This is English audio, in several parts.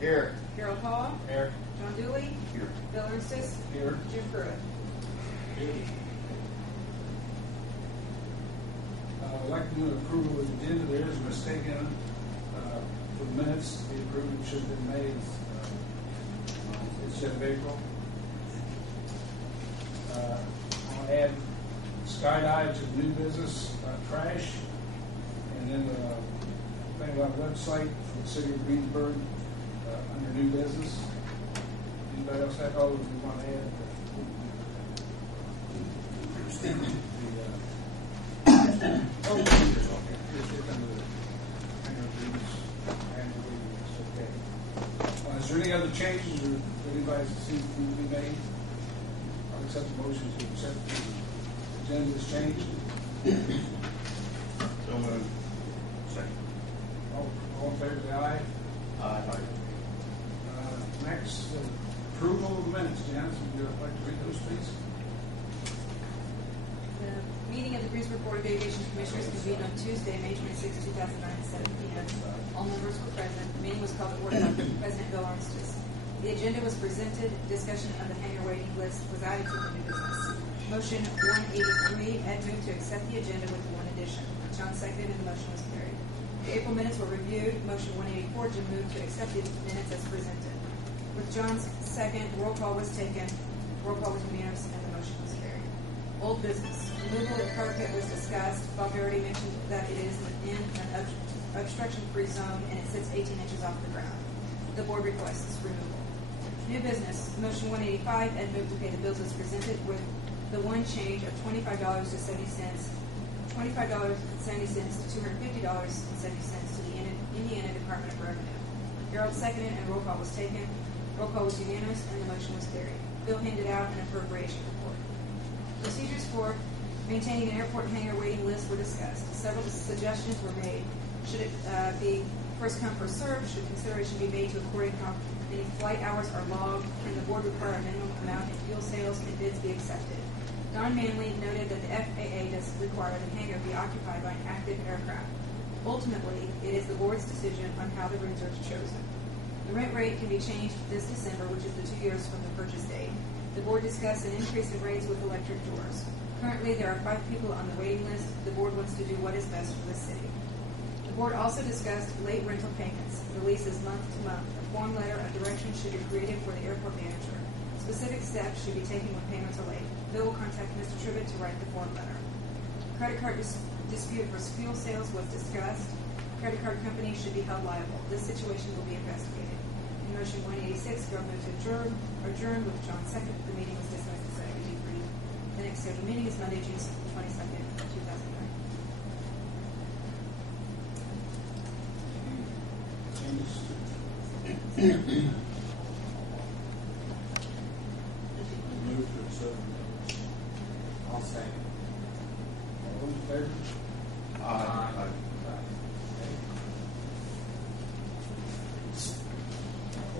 Here. Harold Hall. Here. John Dooley. Here. Bill Ernstis. Here. Jim Pruitt. Here. I'd like to do an approval of the agenda. There is a mistake in it. For the minutes, the improvement should have been made instead of April. I'll add skydive to the new business, trash, and then the thing about website for the city of Greensburg under new business. Anybody else have those you want to add? Is there any other changes or anybody see to be made? I'll accept the motion to accept the agenda as changed. So moved. Second. All in favor, say aye. Aye. Next, approval of the minutes. Janice, would you like to read those, please? The meeting of the Greensburg Board of Aviation Commissioners convened on Tuesday, May 26, 2009 at 7 p.m. All members were present. The meeting was called to order by President Bill Ernstis. The agenda was presented. Discussion of the hangar waiting list was added to the new business. Motion 183, Ed moved to accept the agenda with one addition. John seconded and the motion was carried. The April minutes were reviewed. Motion 184, Jim moved to accept the minutes as presented. With John's second, roll call was taken. Roll call was unanimous and the motion was carried. Old business. Removal of the carpet was discussed. Bobby already mentioned that it is within an obstruction-free zone and it sits 18 inches off the ground. The board requests removal. New business. Motion 185, Ed moved to pay the bills as presented with the one change of $25.70 to $250.70 to the Indiana Department of Revenue. Harold seconded and roll call was taken. Roll call was unanimous and the motion was carried. Bill handed out an appropriation report. Procedures for maintaining an airport hangar waiting list were discussed. Several suggestions were made. Should it be first come, first served? Should consideration be made to according how many flight hours are logged? Can the board require a minimum amount in fuel sales? Can bids be accepted? Don Manley noted that the FAA does require the hangar be occupied by an active aircraft. Ultimately, it is the board's decision on how the rooms are chosen. The rent rate can be changed this December, which is the 2 years from the purchase date. The board discussed an increase in rates with electric doors. Currently, there are 5 people on the waiting list. The board wants to do what is best for the city. The board also discussed late rental payments. The lease is month to month. A form letter of direction should be created for the airport manager. Specific steps should be taken when payments are late. Bill will contact Mr. Tribbett to write the form letter. Credit card dispute for fuel sales was discussed. Credit card companies should be held liable. This situation will be investigated. In motion 186, Bill moved to adjourn with John second. The meeting was dismissed at 7:53. The next scheduled meeting is Monday, June 22nd, 2009. Move to accept. I'll second. All those in favor? Aye.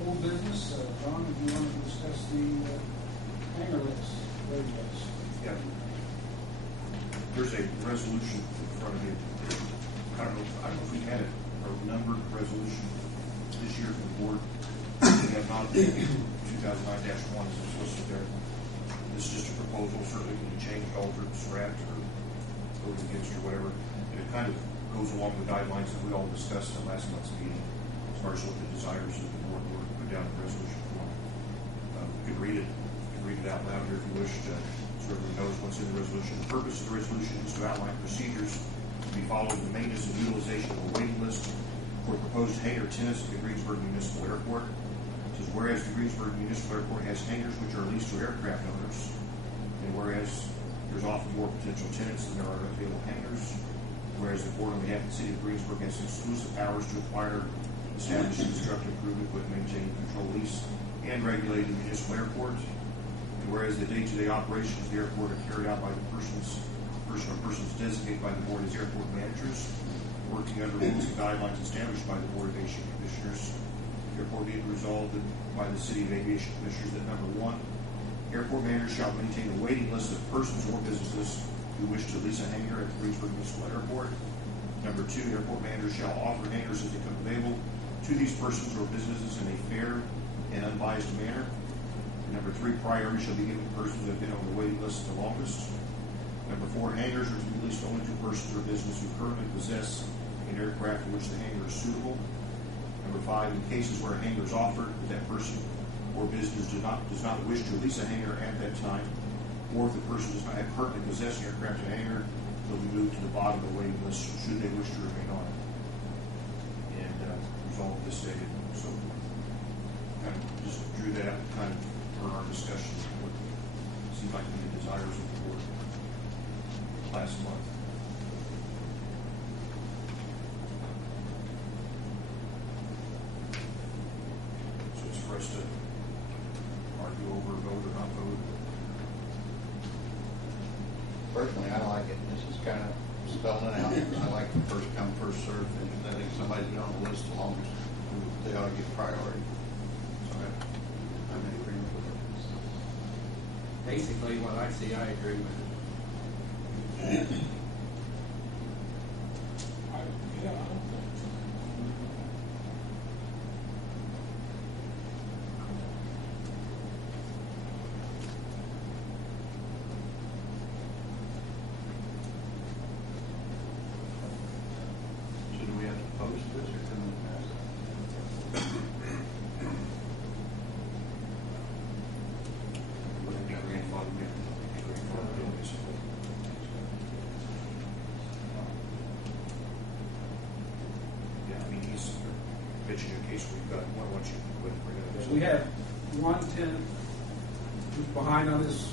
Old business, John, if you want to discuss the hangar list, waiting list. Yeah. There's a resolution in front of you. I don't know if we had a numbered resolution this year from the board. We have not 2009-1 is listed there. This is just a proposal. Certainly can be changed, altered, scrapped, or voted against, or whatever. And it kind of goes along the guidelines that we all discussed in last month's meeting as far as what the desires of the board were to put down in the resolution form. You can read it. You can read it out loud here if you wish to, so everyone knows what's in the resolution. The purpose of the resolution is to outline procedures to be followed in the maintenance and utilization of a waiting list for proposed hangar tenants at the Greensburg Municipal Airport. It says, whereas the Greensburg Municipal Airport has hangars which are leased to aircraft owners, and whereas there's often more potential tenants than there are available hangars, whereas the board on behalf of the city of Greensburg has exclusive powers to acquire, establish, and construct, improve, equip, maintain, control, lease, and regulate the municipal airport, and whereas the day-to-day operations of the airport are carried out by the person or persons designated by the board as airport managers, working under rules and guidelines established by the Board of Aviation Commissioners. Therefore, be it resolved by the City of Aviation Commissioners that number 1, airport managers shall maintain a waiting list of persons or businesses who wish to lease a hangar at the Greensburg Municipal Airport. Number 2, airport managers shall offer hangars as they come available to these persons or businesses in a fair and unbiased manner. Number 3, priority shall be given to persons that have been on the waiting list the longest. Number 4, hangars are to be leased only to persons or businesses who currently possess an aircraft for which the hangar is suitable. Number 5, in cases where a hangar is offered, but that person or business does not wish to lease a hangar at that time, or if the person does not have currently possess an aircraft in a hangar, they'll be moved to the bottom of the waiting list should they wish to remain on it. And resolve this stated. So kind of just drew that up kind of for our discussion. What seemed like the desires of the board last month. So it's for us to argue over, vote or not vote. Personally, I like it. This is kind of spelling it out. I like the first come, first served, and I think somebody's been on the list the longest, they ought to get priority. So I'm in agreement with it. Basically, what I see, I agree with it. Yeah, I don't think so. So do we have to post this or can we pass it? Wouldn't be grandfathered in. Grandfathered in, basically. Yeah, I mean, he's pitching a case where you've got one, once you quit, we're gonna. We have one tenant who's behind on his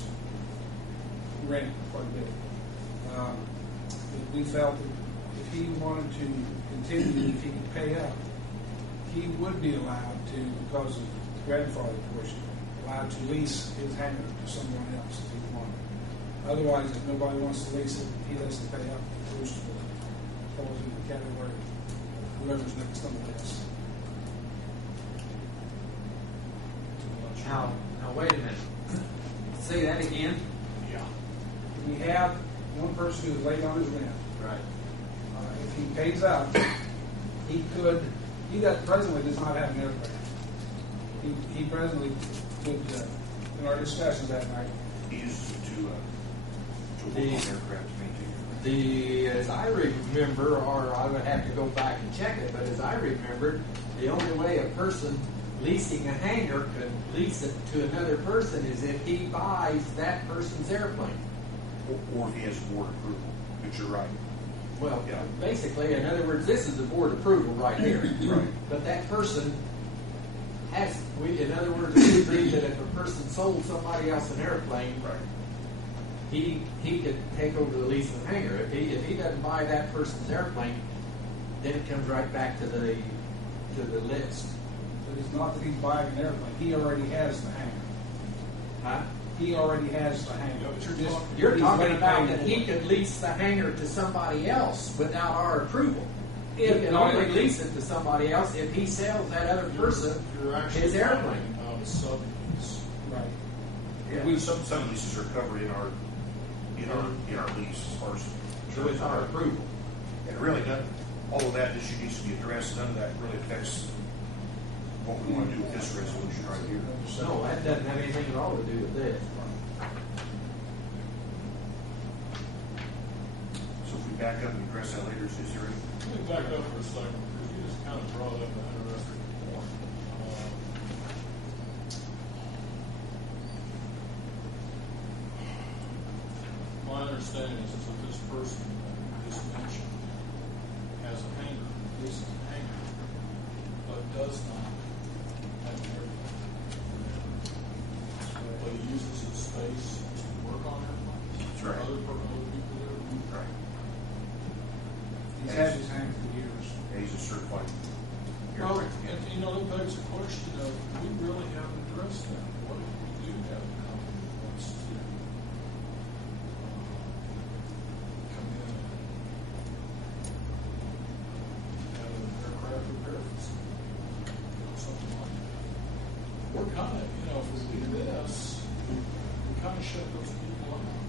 rent quite a bit. We felt that if he wanted to continue, if he could pay up, he would be allowed to, because of the grandfather portion, allowed to lease his hangar to someone else if he wanted. Otherwise, if nobody wants to lease it, he has to pay up first for it. Falls in the category of whoever's next on the list. Now, wait a minute. Say that again. Yeah. We have one person who's late on his rent. Right. If he pays up, he presently does not have an aircraft. He presently could, in our discussions that night, He uses it to work on aircraft to maintain. As I remember, or I would have to go back and check it, but as I remember, the only way a person leasing a hangar could lease it to another person is if he buys that person's airplane. Or if he has board approval, but you're right. Well, Yeah. basically, in other words, this is the board approval right here. Right. But that person in other words, we agree that if a person sold somebody else an airplane, Right. he could take over the lease of the hangar. If he doesn't buy that person's airplane, then it comes right back to the list. but it's not that he's buying an airplane. He already has the hangar. Huh? He already has the hangar. You're He's talking late about paying that for he it. could lease the hangar to somebody else without our approval. He If can not- only lease it to somebody else if he sells that other person his airplane. Sublease. Right. Yeah, some leases are covered in our lease as far as. With our approval. And really, all of that issue needs to be addressed. None of that really affects what we want to do with this resolution right here. No, that doesn't have anything at all to do with this. So if we back up and address that later, is there any? Let me back up for a second, because you just kind of brought up an interesting point. My understanding is that this person you just mentioned has a hangar, leases a hangar, but does not have an airplane. But he uses his space to work on airplanes. That's right. Other people there. Right. He's had his hangar for years. And he's a certified Well, aircraft and, mechanic. you know, it begs the question of, we really haven't addressed that. What if we do have a company that wants to come in and have an aircraft repair facility, or something like that? We're kind of, if we do this, we kind of shut those people out.